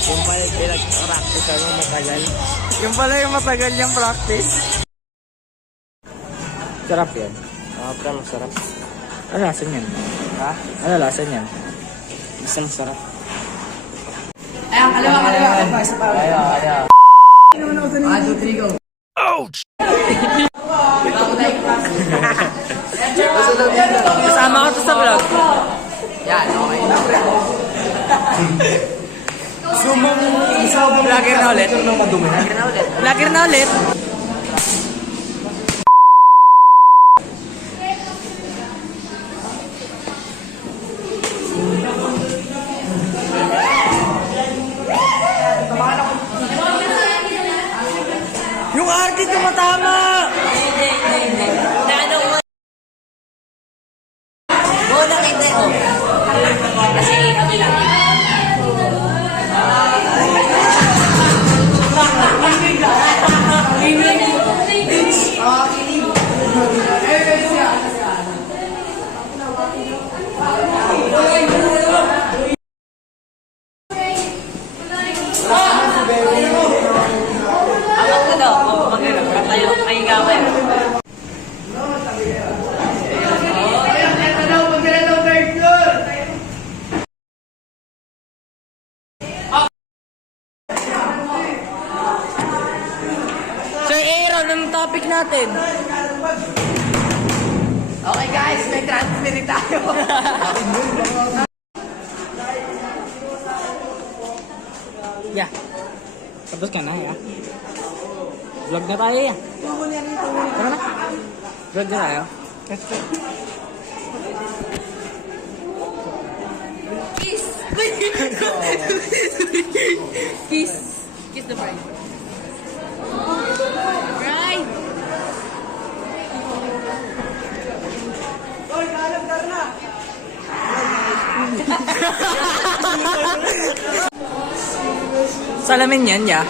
Yung pala pinag-practice ng matagal. Yung pala yung matagal yung practice. Sarap yan. Pre, masarap. Ano lasan yan? Ha? Ano lasan yan? Isang sarap. Ayan, kaliwa. Isa pa. Kaya. 1, 2, 3, go. Ouch! Kasama ko to sa vlog. Yan, okay. Vlogger na ulit. Vlogger na ulit. Yung arty tumatama! Sir Aaron, anong topic natin? Okay guys, may transfer tayo. Yeah. Tapos ka na, ya. Vlog na tayo, ya. Tara na. Vlog na tayo. Kiss! Kiss! Kiss the bride. Bride! Salamin yan, ya.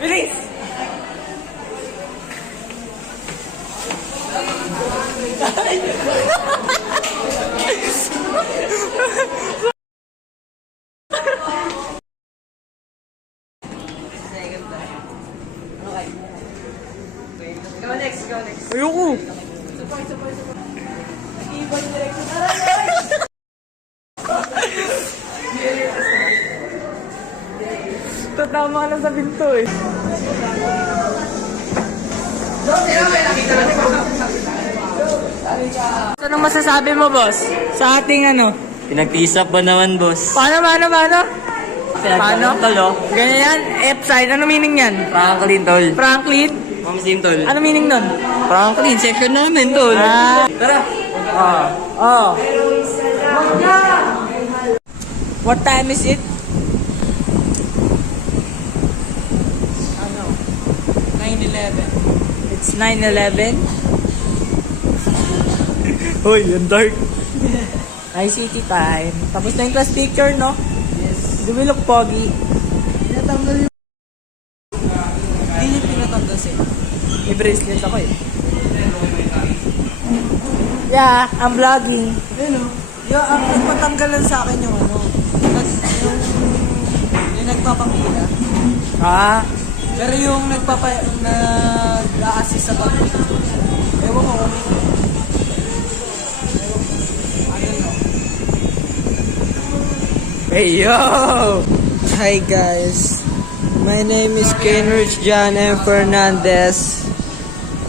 Bilis! Go next, go next. Ayoko! Ibang direction. Tatama ka lang sa pinto eh. Anong masasabi mo, boss? Sa ating ano? Pinag-tisap ba naman, boss? Paano? Paano? Tol, Ganyan yan? F-side. Ano meaning yan? Franklin, tol. Franklin? Mamasin, tol. Ano meaning nun? Franklin, section namin, tol. Tara. Oh. What time is it? 9/11. It's 9:11. Hoy, yung dark. ICT time. Tapos na yung class picture, no? Yes. Do we look pogi? Pinatanggal yung... Hindi niya pinatanggal sa'yo. May bracelet ako eh. Yeah, I'm vlogging. Ano? Ang nagpatanggal lang sa akin yung ano. Yung nagpapakita. Ah, Pero yung nag-a-assist sa pag-picture. Ewan ko kung hey yo! Hi guys, my name is Kenrich John M. Fernandez.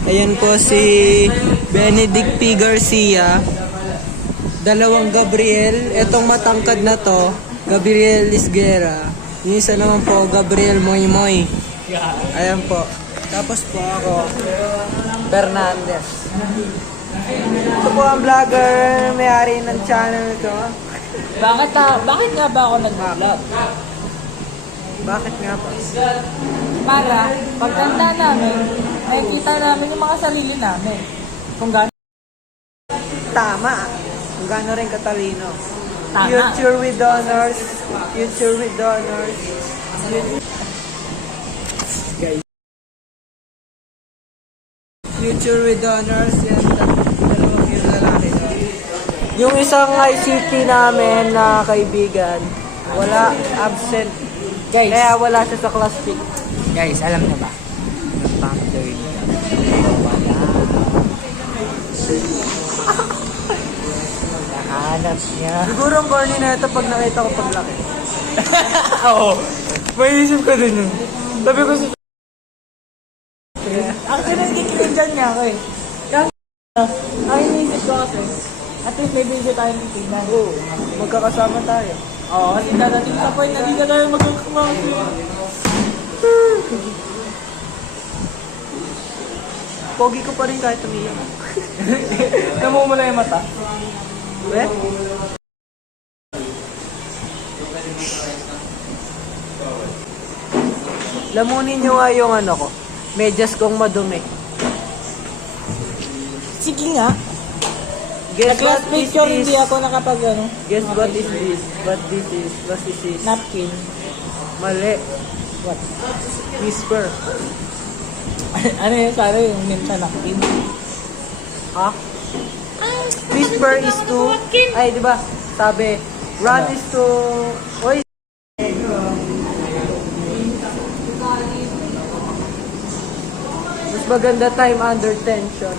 Ayan po si Benedict P. Garcia. Dalawang Gabriel. Etong matangkad na to, Gabriel Lisguera. Yung isa naman po, Gabriel Moy Moy. Ayan po. Tapos po ako, Fernandez. Ito po ang vlogger, may-ari ng channel ito. Bakit nga ba ako nag-vlog? Bakit nga po? Para pagtanda namin, nakikita namin yung mga sarili namin. Kung gaano Tama. Kung gaano rin katalino. tama. Future with honors. Future with honors. future with honors. Yan, dalawang yung lalaki doon. Yung isang ICT namin na kaibigan, wala, absent. Guys, Kaya wala siya sa class pick. guys, alam niyo ba? Nag-founder niya. Wala. Nahanap niya. Siguro ang corny na ito pag nakita ko paglaki. Oo. May isip ko din yun. Sabi ko sa... Actually, nagkikilig dyan niya ako eh. Ang iniisip ko kasi, at least may video tayo ng tingnan. Oo, magkakasama tayo. Oo, kasi dadating sa point na di na tayo magkakamasi. Pogi ko pa rin kahit umiyak. Namumula yung mata. Eh? Lamunin nyo nga yung ano ko. Medyas kong madumi. Sige nga. Guess Sa class what is picture, hindi this? ako nakapag ano, Guess what is this? What this is? What is this? napkin. Mali. What? Whisper. Ano yun? Sana yung minta napkin. Ha? Whisper is to... Ay, di ba? Sabi, run is to... Oy! Mas maganda time under tension.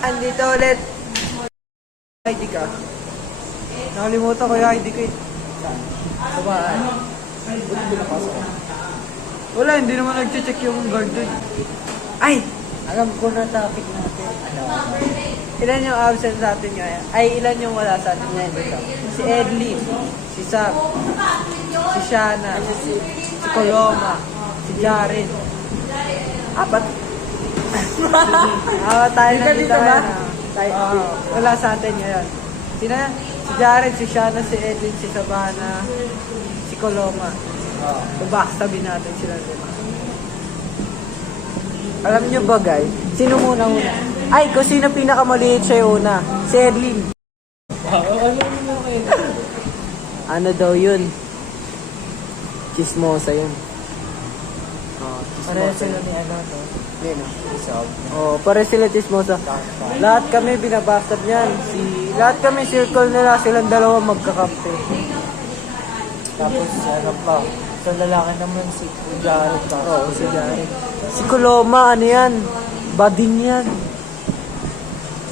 Andito ulit. ID ka. Nakalimutan ko yung ID ko eh. Sa bahay. Wala, hindi naman nag-check yung guard dun. Ay! Alam ko na topic natin. Ilan yung absent sa atin ngayon? Ay, ilan yung wala sa atin ngayon dito? Si Edlin, si Sam, si Shana, si Coloma, si Jaren. Apat. Tayo na dito ba? Wala sa atin ngayon. Sino yan? Si Jared, si Shana, si Edwin, si Sabana, si Coloma. Backstabbin natin sila dito. Alam nyo ba guys? Sino muna? Ay, kung sino pinakamaliit siya yung una? Si Edwin. Ano daw yun? Chismosa yun. Pareho sila ni ano, no? Oh, pare sila chismosa. Lahat kami binabastard niyan. Lahat kami circle nila, silang dalawa magkakampi. Tapos ano pa, sa lalaki naman si Jared pa. Oo, si Jared. Si Coloma, ano yan? Bading yan.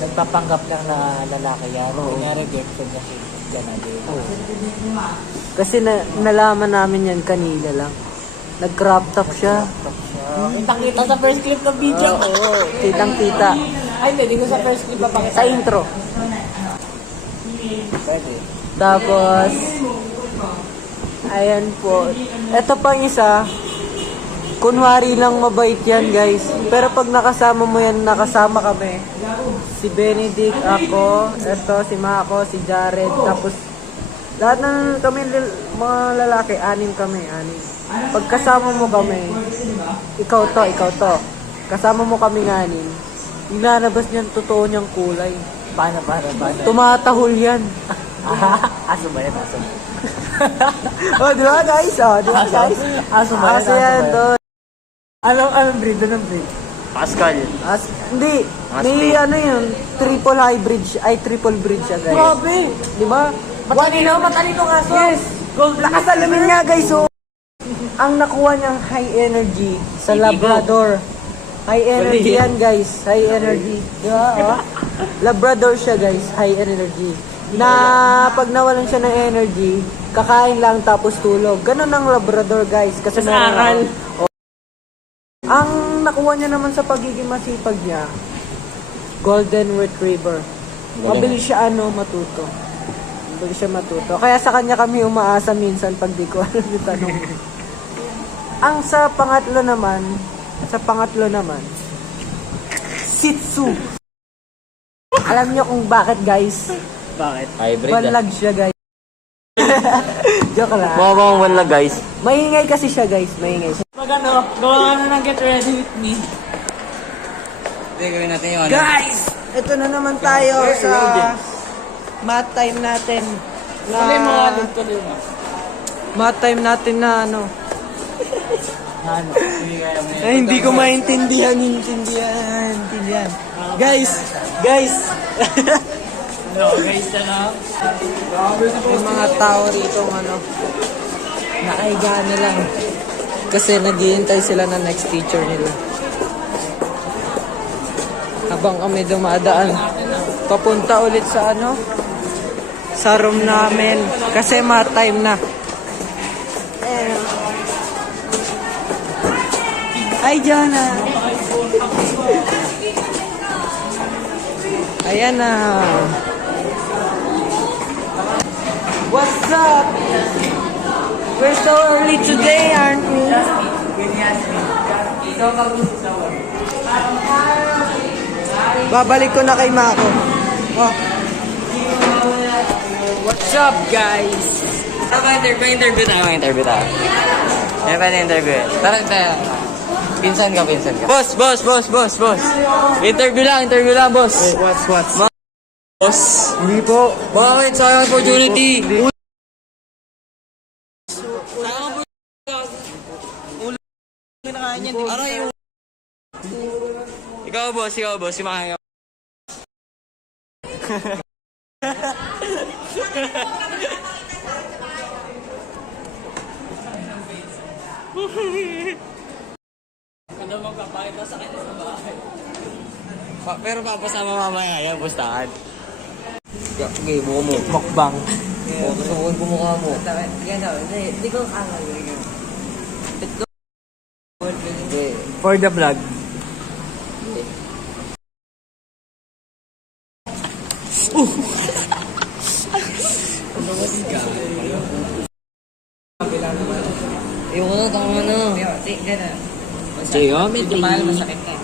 Nagpapanggap lang na lalaki yan. Kunyari girlfriend niya si Janade. Kasi nalaman namin yan kanina lang. Nag-crop top siya. Kita sa first clip ng video. Oo, kitang-kita. Ay, hindi ko sa first clip papakita. Sa intro. Pwede. Tapos, ayan po. Ito pang isa. Kunwari lang mabait yan, guys. Pero pag nakasama mo yan, nakasama kami. Si Benedict, ako, ito, si Mako, si Jared, tapos lahat na kami, mga lalaki, 6 kami, 6. Pag kasama mo kami, ikaw to. Kasama mo kami 6. Ilalabas niyan, totoo niyang kulay. Paano? Tumatahol yan. Aso ba yan? Aso. Oh, di ba guys? Di ba guys? Aso ba yan? Aso yan, to. Anong breed? Pascal. Hindi. May ano yun, triple bridge siya, guys. Grabe! Di ba? Matalino nga so. Yes! Nakasalamin nga, guys. So, ang nakuha niyang high energy sa Labrador. High energy yan, guys. High energy. Di ba? Oh? Labrador siya, guys. High energy. na pag nawalan siya ng energy, kakain lang tapos tulog. Ganun ang Labrador, guys. Kasi Sa meron aral. ako. Ang nakuha niya naman sa pagiging masipag niya, Golden Retriever. Mabilis siya matuto. Mabilis siya matuto. Kaya sa kanya kami umaasa minsan pag di ko alam yung tanong. Ang sa pangatlo naman, Shih Tzu. Alam niyo kung bakit, guys? Bakit? Hybrid Banlag siya, guys. Joke lang. Mukha wala guys. Maingay kasi siya, guys. Maingay siya. Pag gawa ka na ng get ready with me. Hindi, gawin natin yung Guys! Ito na naman tayo sa math time natin. Tuloy mo, tuloy mo. Math time natin na Ano? Ay, hindi ko maintindihan. Guys! No, guys, na. May mga tao rito nakahiga na lang. Kasi naghihintay sila na next teacher nila. Habang kami dumadaan, papunta ulit sa sa room namin. Kasi math time na. Ay, Jonah! Ayan na. What's up? We're so early today, aren't we? Babalik ko na kay Mako. Oh. What's up, guys? Interview tayo. May pa-interview. Tara. Pinsan ka. Boss. Interview lang, boss. What's? Boss. Hindi po. Bakit? Sayang opportunity. Aray, ikaw boss, simahan ka. Ano magpapakita sa kanya sa bahay? Pero papasama mamaya yan, pustahan. Okay, buko mo. Mukbang. Susukuin ko mukha mo. Hindi ko kangal. For the vlog. Ayoko na, tama na. Geometry. Masakit ka.